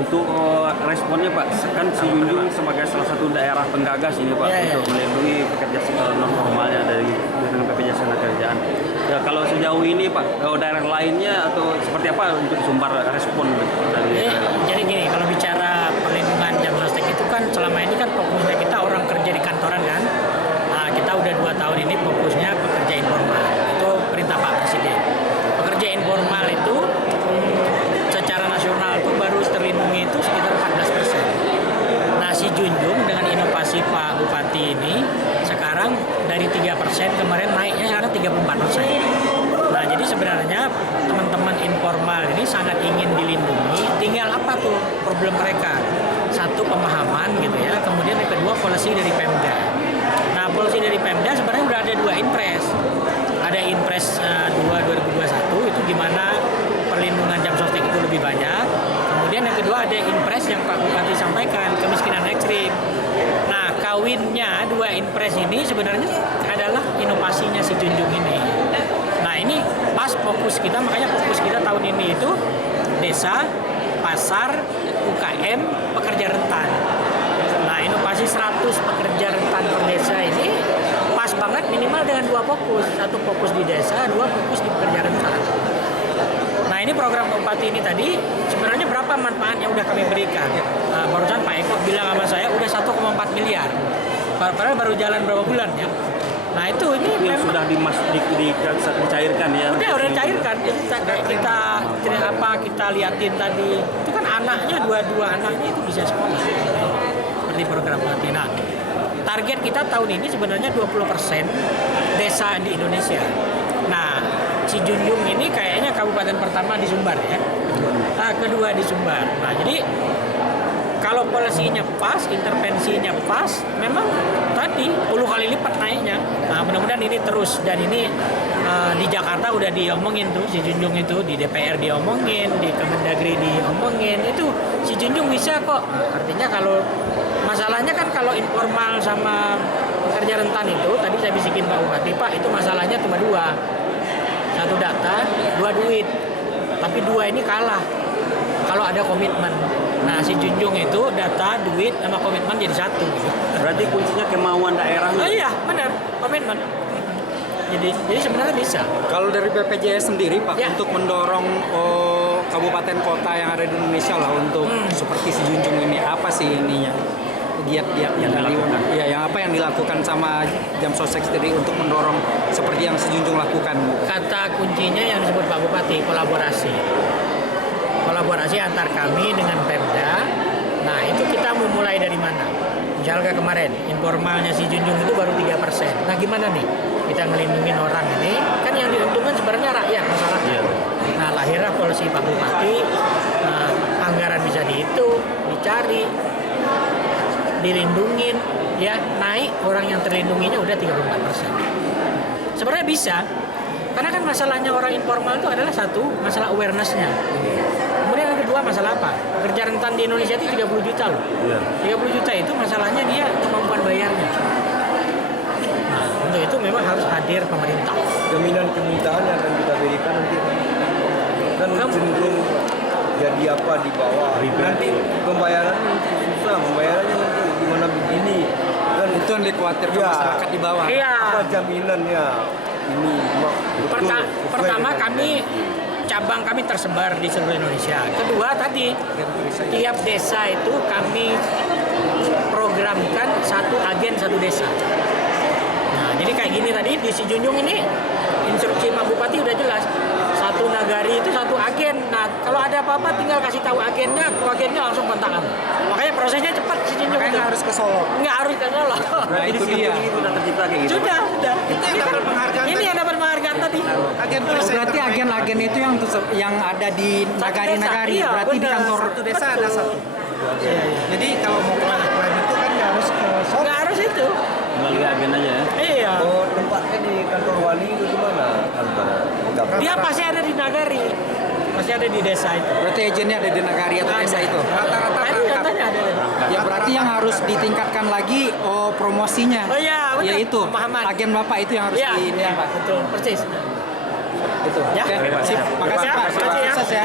Untuk responnya Pak, kan si Junjung sebagai salah satu daerah penggagas ini Pak untuk melindungi pekerja non formalnya dengan BPJS Ketenagakerjaan. Ya, kalau sejauh ini Pak, kalau daerah lainnya atau seperti apa untuk sumber respon dari Jadi gini, kalau bicara perlindungan jam sostek itu kan selama ini kan fokusnya kita orang kerja di kantoran kan. Nah, kita udah 2 tahun ini fokusnya pekerja informal. Itu perintah Pak Presiden. Pekerja informal itu secara nasional itu baru terlindungi itu sekitar 14%. Nah, si Junjung dengan inovasi Pak Bupati ini sekarang dari 3% kemarin naiknya sekarang 34%. Nah, jadi sebenarnya teman-teman informal ini sangat ingin dilindungi. Tinggal apa tuh problem mereka? Satu, pemahaman gitu ya. Kemudian yang kedua, polisi dari Pemda. Nah, polisi dari Pemda sebenarnya udah ada 2 impres. Ada impres 2021 itu gimana perlindungan jam sostek itu lebih banyak. Kemudian yang kedua ada impres yang Pak Bupati sampaikan, kemiskinan ekstrim. Nah, kawinnya 2 impres ini sebenarnya adalah inovasinya si Junjung ini. Nah, ini pas fokus kita, makanya fokus kita tahun ini itu desa, pasar, UKM, pekerja rentan. Nah, inovasi 100 pekerja rentan per desa ini pas banget minimal dengan 2 fokus. 1 fokus di desa, 2 fokus di pekerja rentan. Nah, ini program Bupati ini tadi sebenarnya berapa manfaat yang udah kami berikan. Nah, barusan Pak Eko bilang sama saya udah 1,4 miliar. Padahal baru jalan berapa bulan ya. Nah, itu ini memang sudah dicairkan ya. Udah cairkan. Jadi kita liatin tadi. Itu kan anaknya dua anaknya itu bisa sekolah. Seperti program Bupati. Nah, target kita tahun ini sebenarnya 20% desa di Indonesia. Nah, si Junjung ini kayaknya kabupaten pertama di Sumbar ya. Nah, kedua di Sumbar. Nah, jadi kalau polisinya pas, intervensinya pas, memang tadi 10 kali lipat naiknya. Nah, mudah-mudahan ini terus. Dan ini di Jakarta udah diomongin tuh si Junjung itu, di DPR diomongin, di Kemendagri diomongin. Itu si Junjung bisa kok. Artinya kalau masalahnya kan kalau informal sama pekerja rentan itu, tadi saya bisikin Pak Bupati, Pak itu masalahnya cuma 2. 1 data, 2 duit. Tapi 2 ini kalah kalau ada komitmen. Nah, si Junjung itu data, duit, sama komitmen jadi 1. Berarti kuncinya kemauan daerah. Oh iya, benar, komitmen. Jadi sebenarnya bisa. Kalau dari BPJS sendiri Pak, Ya. untuk mendorong kabupaten kota yang ada di Indonesia lah untuk seperti si Junjung ini, apa sih ininya? Giat-giat yang dilakukan. Ya, yang apa yang dilakukan sama jam sostek sendiri untuk mendorong seperti yang si Junjung lakukan? Kata kuncinya yang disebut Pak Bupati, kolaborasi. Kolaborasi antar kami dengan Pemda. Nah, itu kita mau mulai dari mana? Misalnya kemarin, informalnya si Junjung itu baru 3%. Nah, gimana nih? Kita ngelindungin orang ini, kan yang diuntungkan sebenarnya rakyat, masyarakat. Nah, lahirlah polisi Pak Bupati, anggaran bisa dihitung, dicari, dilindungin, ya naik, orang yang terlindunginya udah 34%. Sebenarnya bisa, karena kan masalahnya orang informal itu adalah satu, masalah awareness-nya. Kemudian yang kedua masalah apa? Pekerja rentan di Indonesia itu 30 juta loh. 30 juta itu masalahnya dia kemampuan bayarnya. Nah, untuk itu memang harus hadir pemerintah. Jaminan kemintaan yang akan kita berikan nanti kan cenderung jadi apa di bawah. Nanti pembayarannya susah, pembayarannya nanti gimana begini. Dan Itu yang dikhawatirkan masyarakat di bawah. Iya. apa jaminannya? Ini betul. Pertama cabang kami tersebar di seluruh Indonesia. Kedua tadi tiap desa itu kami programkan 1 agen 1 desa. Nah, jadi kayak gini tadi di si Junjung ini instruksi Pak Bupati udah jelas. 1 nagari itu 1 agen. Nah, kalau ada apa-apa tinggal kasih tahu agennya langsung kontak kamu. Makanya prosesnya cepat si Junjung itu. Harus ke Solo. Nggak harus ke Solo. Nah, itu dia. Sudah tercipta kayak gitu. Sudah. Itu yang dapat penghargaan Ini yang dapat penghargaan tadi. Berarti agen-agen itu yang ada di nagari-nagari, Iya, berarti di benar. kantor Satu desa ada 1. Jadi kalau mau klaim itu kan nggak harus ke Solo. Nggak harus itu. Melalui agen aja ya. Iya. Oh, tempatnya di kantor wali itu di mana? Kantor. Dia pasti ada di nagari. Pasti ada di desa itu. Berarti agennya ada di nagari atau desa itu. Rata-rata Tadi berangkat. contohnya ada. Ya berarti yang harus ditingkatkan lagi promosinya. Oh iya, betul. Yaitu Pemahaman. agen Bapak itu yang harus Iya, ini iya, Pak. betul, persis. Itu. Ya. Oke, sip. Makasih Pak. Makasih ya. Sukses ya.